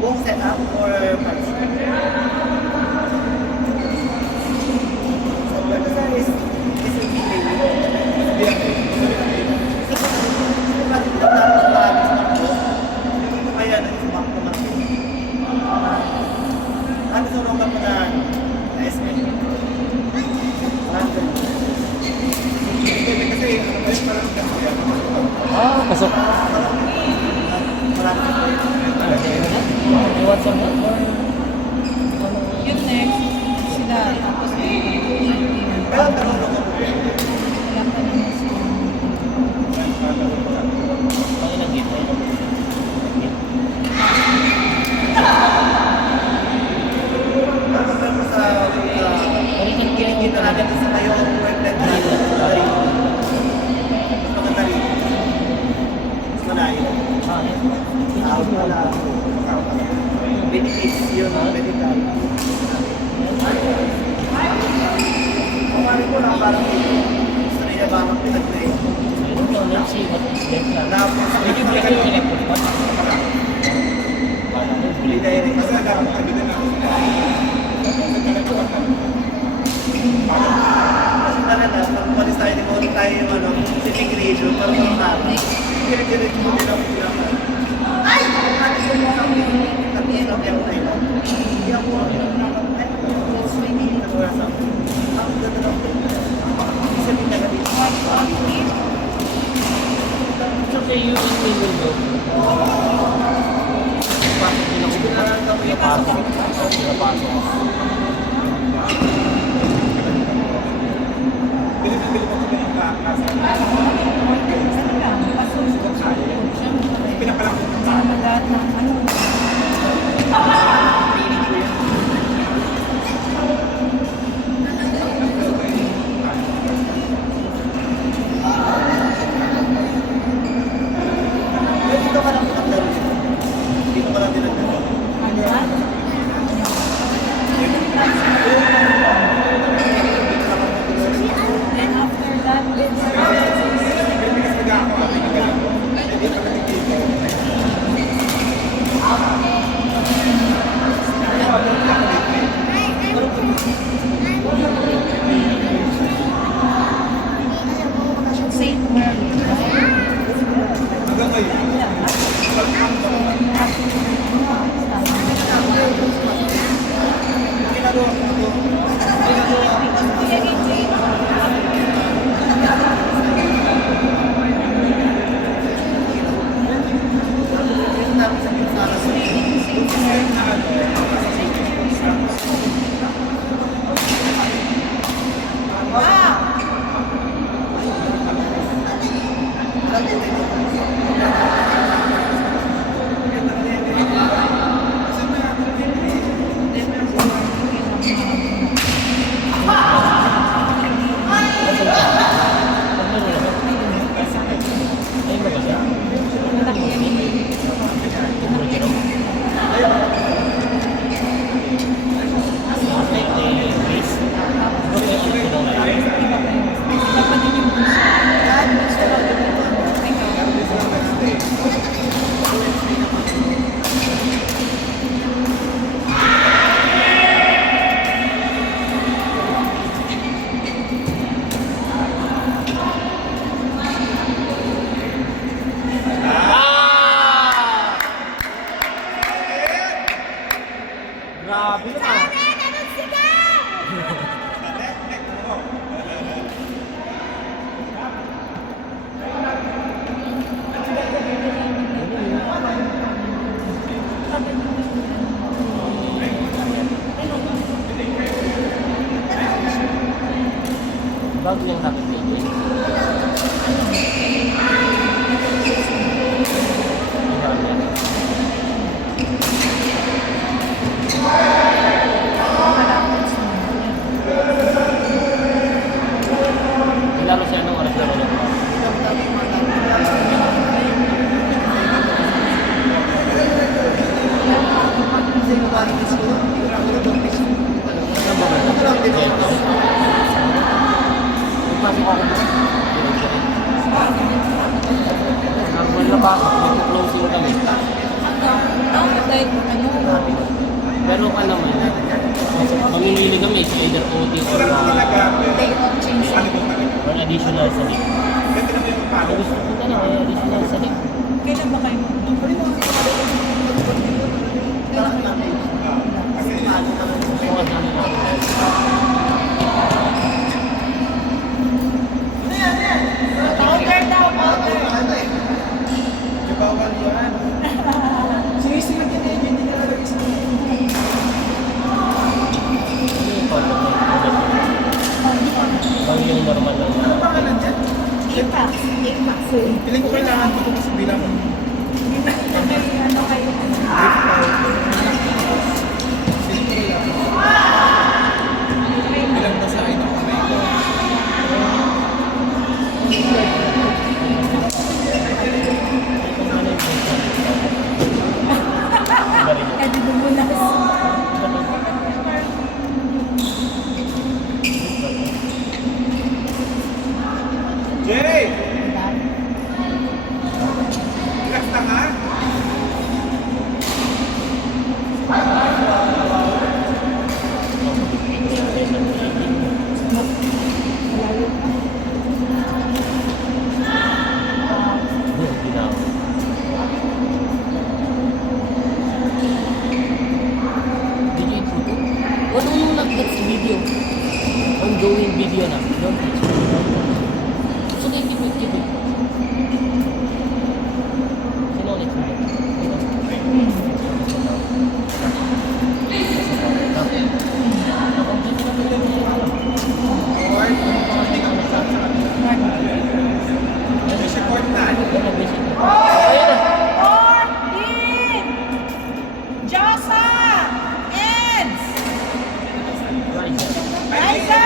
Buong setup or parts? So, ano sa is a kaya na-smack ko naman. Ano sa roka pa na SM? Kasi parang Pasok. You want some help or? Yung next, sila, tapos pero tanong ko wala pa naman siya. Ang ilang gito? kita natin sa tayo ang weblet na maganda rin. Mas malayo. Wala. Benefits yun, medical. Kumari ko lang parang gusto nila parang pinag-break. Let's see what is left na. Tapos, Medyo break yung electric pa. hindi direct. Kasi nagkaroon kami din ako. Kasi talaga, pag umalis tayo, nag-ulit tayo yung ano, sitting region, parang mga kami. Kira-direct mo nila ako pinaka. Ay! Ano yung mga kami? Tapos lang yung tayo. Hindi ako ang ganda lang. Isa din na dito. It's okay, you and me will go. Pasok din ako. Pinapasok. Dito ka lang pinagdaro dito. Dito ka lang pinagdaro. Then after that, St. Mary. Ginagawa ko ito. Kuya AJ, Ito namin sa Pinsara sa Ay, maganda. malaki yan yun. Iba pa din yung bunso. Grabe naman. Bago yung nakikita. Lalo siya nung oras na rin. Pasok ako. Normal na pasok. Nagpo-closing kami. Like, ano? Pero ka naman, mamimili kami sa either OT or Day of change. or additional sa league. Kung gusto ko na lang, additional sa league. Kailan ba kayo? Kailan kayo? So, ang dami natin. Powder daw, powder. Bawal yan. Sinisimag yan eh, hindi nilalagay sa Pag yung normal lang. Ano pangalan yan? Impax. Impax. Piling ko kailangan ko kasi bilang Ano kayo? bilang nasa ito kamay ko. Kaya bumunas. Jay! Relax na nga. Ano yung nag-text video? Ongoing video na. Don't touch it. So, keep it, keep it. Sino ulit mo? Or, hindi ka magsasama. May support na. Ayun na. Orpin! Josa! Eds! Liza!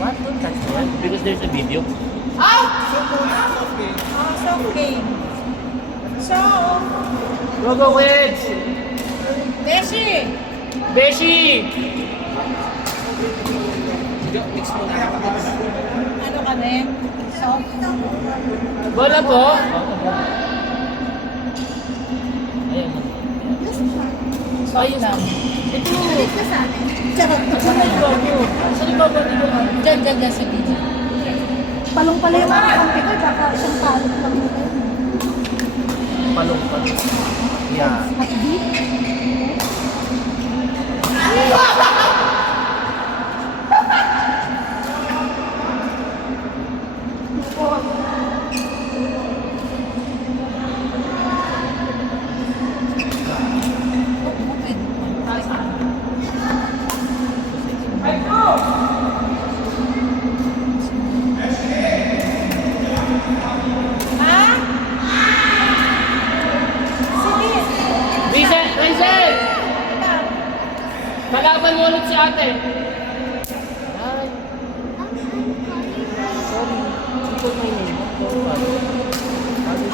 What? Don't touch it. Because there's a video. Out! So, muna ako, okay. So, game. So, Go, go, Weds! Beshi! Beshi! Ano kami? Soft? Bola po? Ayun. Soft lang. Ito. Charot. Saan na yung bagyo? Saan yung bagyo dito? Diyan sa video. Palong pala yung mga kampi ko, baka isang palong lang nila yun. Palong. Yeah. At deep. Ha? Sige. Rizel! Rizel! Kalaban mo ulit si ate. Ay. Sorry. You put my name. Don't bother. Ano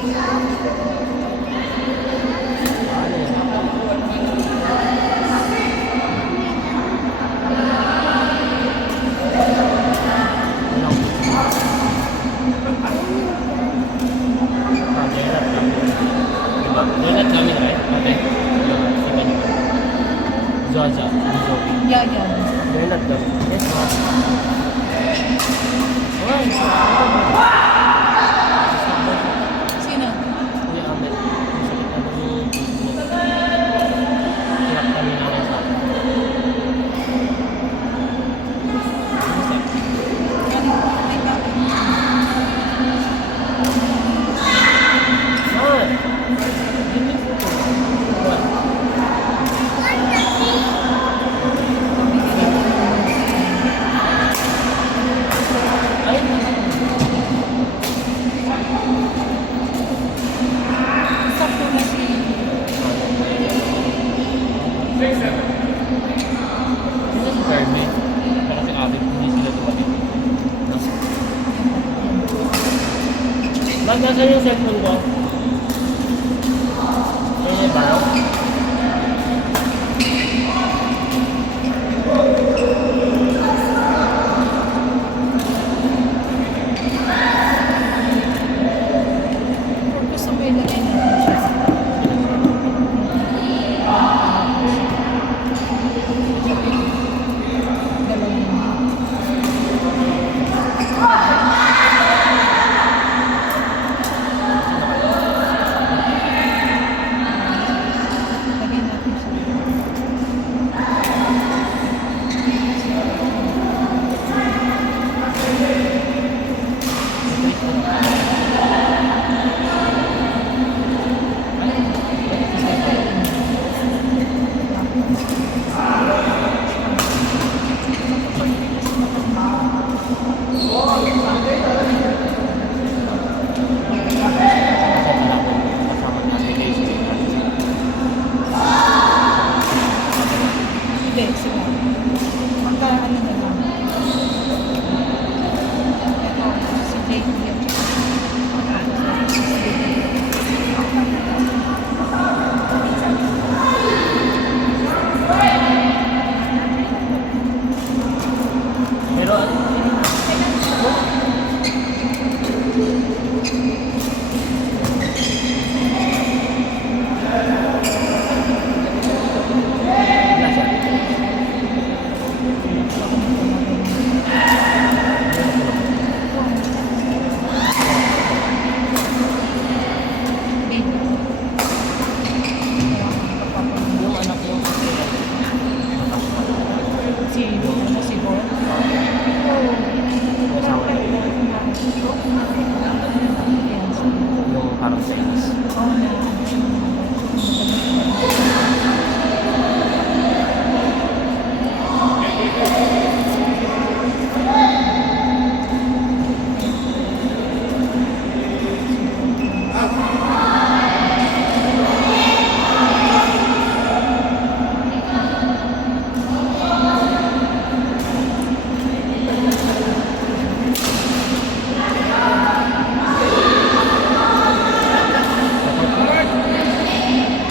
yan? Donut kami, right? Okay. Zaza. Zoe. Yeah. Donut kami. Yes, ma'am. Alright. Sino? Kuya Ahmed. Ano yung hirap kami namin sa Sakto na si... Sino si Carmen? Para si Abby, hindi sila dumating. Ba't nasa yung cellphone ko? Ayun yung baro. Hindi, sila. Magka-ano na lang. Ito, si JP at Pero, wala siya. Yung anak mo, si Bon. yung parang Chinese. Oo na.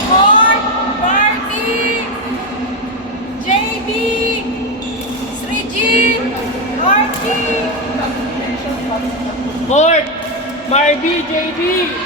Ford, Marty, JB, Srijin, Marty. Ford! Marby! JB!